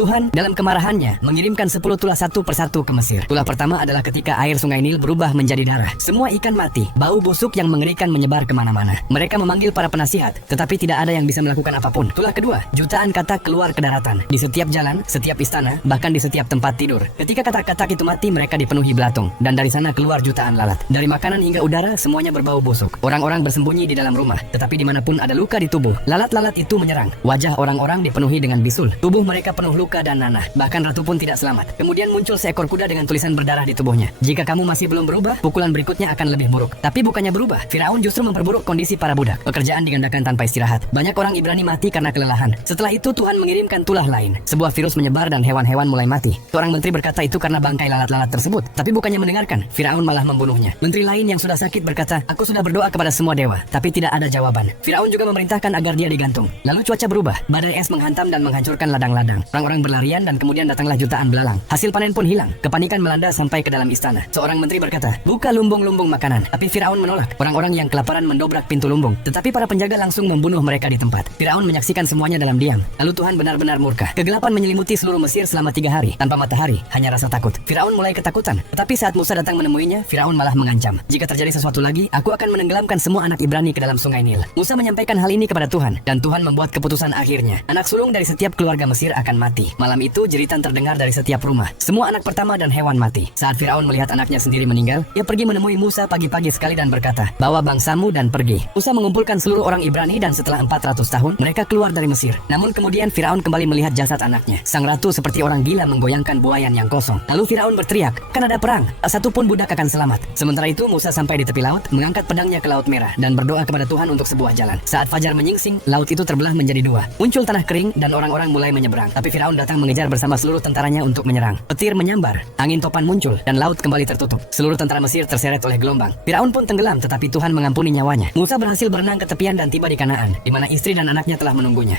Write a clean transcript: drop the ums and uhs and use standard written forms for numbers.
Tuhan dalam kemarahannya mengirimkan 10 tulah satu persatu ke Mesir. Tulah pertama adalah ketika air sungai Nil berubah menjadi darah. Semua ikan mati, bau busuk yang mengerikan menyebar kemana-mana. Mereka memanggil para penasihat, tetapi tidak ada yang bisa melakukan apapun. Tulah kedua, jutaan katak keluar ke daratan. Di setiap jalan, setiap istana, bahkan di setiap tempat tidur. Ketika katak-katak itu mati, mereka dipenuhi belatung. Dan dari sana keluar jutaan lalat. Dari makanan hingga udara, semuanya berbau busuk. Orang-orang bersembunyi di dalam rumah, tetapi dimanapun ada luka di tubuh, lalat-lalat itu menyerang. Wajah orang-orang dipenuhi dengan bisul. Tubuh mereka penuh luka dan nanah. Bahkan ratu pun tidak selamat. Kemudian muncul seekor kuda dengan tulisan berdarah di tubuhnya. Jika kamu masih belum berubah, pukulan berikutnya akan lebih buruk. Tapi bukannya berubah, Firaun justru memperburuk kondisi para budak. Pekerjaan digandakan tanpa istirahat. Banyak orang Ibrani mati karena kelelahan. Setelah itu Tuhan mengirimkan tulah lain. Sebuah virus menyebar dan hewan-hewan mulai mati. Seorang menteri berkata itu karena bangkai lalat-lalat tersebut. Tapi bukannya mendengarkan, Firaun malah membunuhnya. Menteri lain yang sudah sakit berkata, aku sudah berdoa kepada semua dewa, tapi tidak ada jawaban. Firaun juga memerintahkan agar dia digantung. Lalu cuaca berubah. Badai es menghantam dan menghancurkan ladang-ladang. Orang-orang berlarian dan kemudian datanglah jutaan belalang. Hasil panen pun hilang. Kepanikan melanda sampai ke dalam istana. Seorang menteri berkata, buka lumbung-lumbung makanan. Tapi Firaun menolak. Orang-orang yang kelaparan mendobrak pintu lumbung. Tetapi para penjaga langsung membunuh mereka di tempat. Firaun menyaksikan semuanya dalam diam. Lalu Tuhan benar-benar murka. Kegelapan menyelimuti seluruh Mesir selama 3 hari. Tanpa matahari, hanya rasa takut. Firaun mulai ketakutan. Tetapi saat Musa datang menemuinya, Firaun malah mengancam. Jika terjadi sesuatu lagi, aku akan menenggelamkan semua anak Ibrani ke dalam sungai Nil. Musa menyampaikan hal ini kepada Tuhan. Dan Tuhan membuat keputusan akhirnya. Anak sulung dari setiap keluarga Mesir akan mati. Malam itu jeritan terdengar dari setiap rumah. Semua anak pertama dan hewan mati. Saat Firaun melihat anaknya sendiri meninggal, ia pergi menemui Musa pagi-pagi sekali dan berkata, bawa bangsamu dan pergi. Musa mengumpulkan seluruh orang Ibrani dan setelah 400 tahun, mereka keluar dari Mesir. Namun kemudian Firaun kembali melihat jasad anaknya. Sang ratu seperti orang gila menggoyangkan buayan yang kosong. Lalu Firaun berteriak, kan ada perang, tak satu pun budak akan selamat. Sementara itu Musa sampai di tepi laut, mengangkat pedangnya ke Laut Merah dan berdoa kepada Tuhan untuk sebuah jalan. Saat fajar menyingsing, laut itu terbelah menjadi dua. Muncul tanah kering dan orang-orang mulai menyeberang. Tapi Firaun datang mengejar bersama seluruh tentaranya untuk menyerang. Petir menyambar, angin topan muncul dan laut kembali tertutup. Seluruh tentara Mesir terseret oleh gelombang. Firaun pun tenggelam, tetapi Tuhan mengampuni nyawanya. Musa berhasil berenang ke tepian dan tiba di Kanaan, di mana istri dan anaknya telah menunggunya.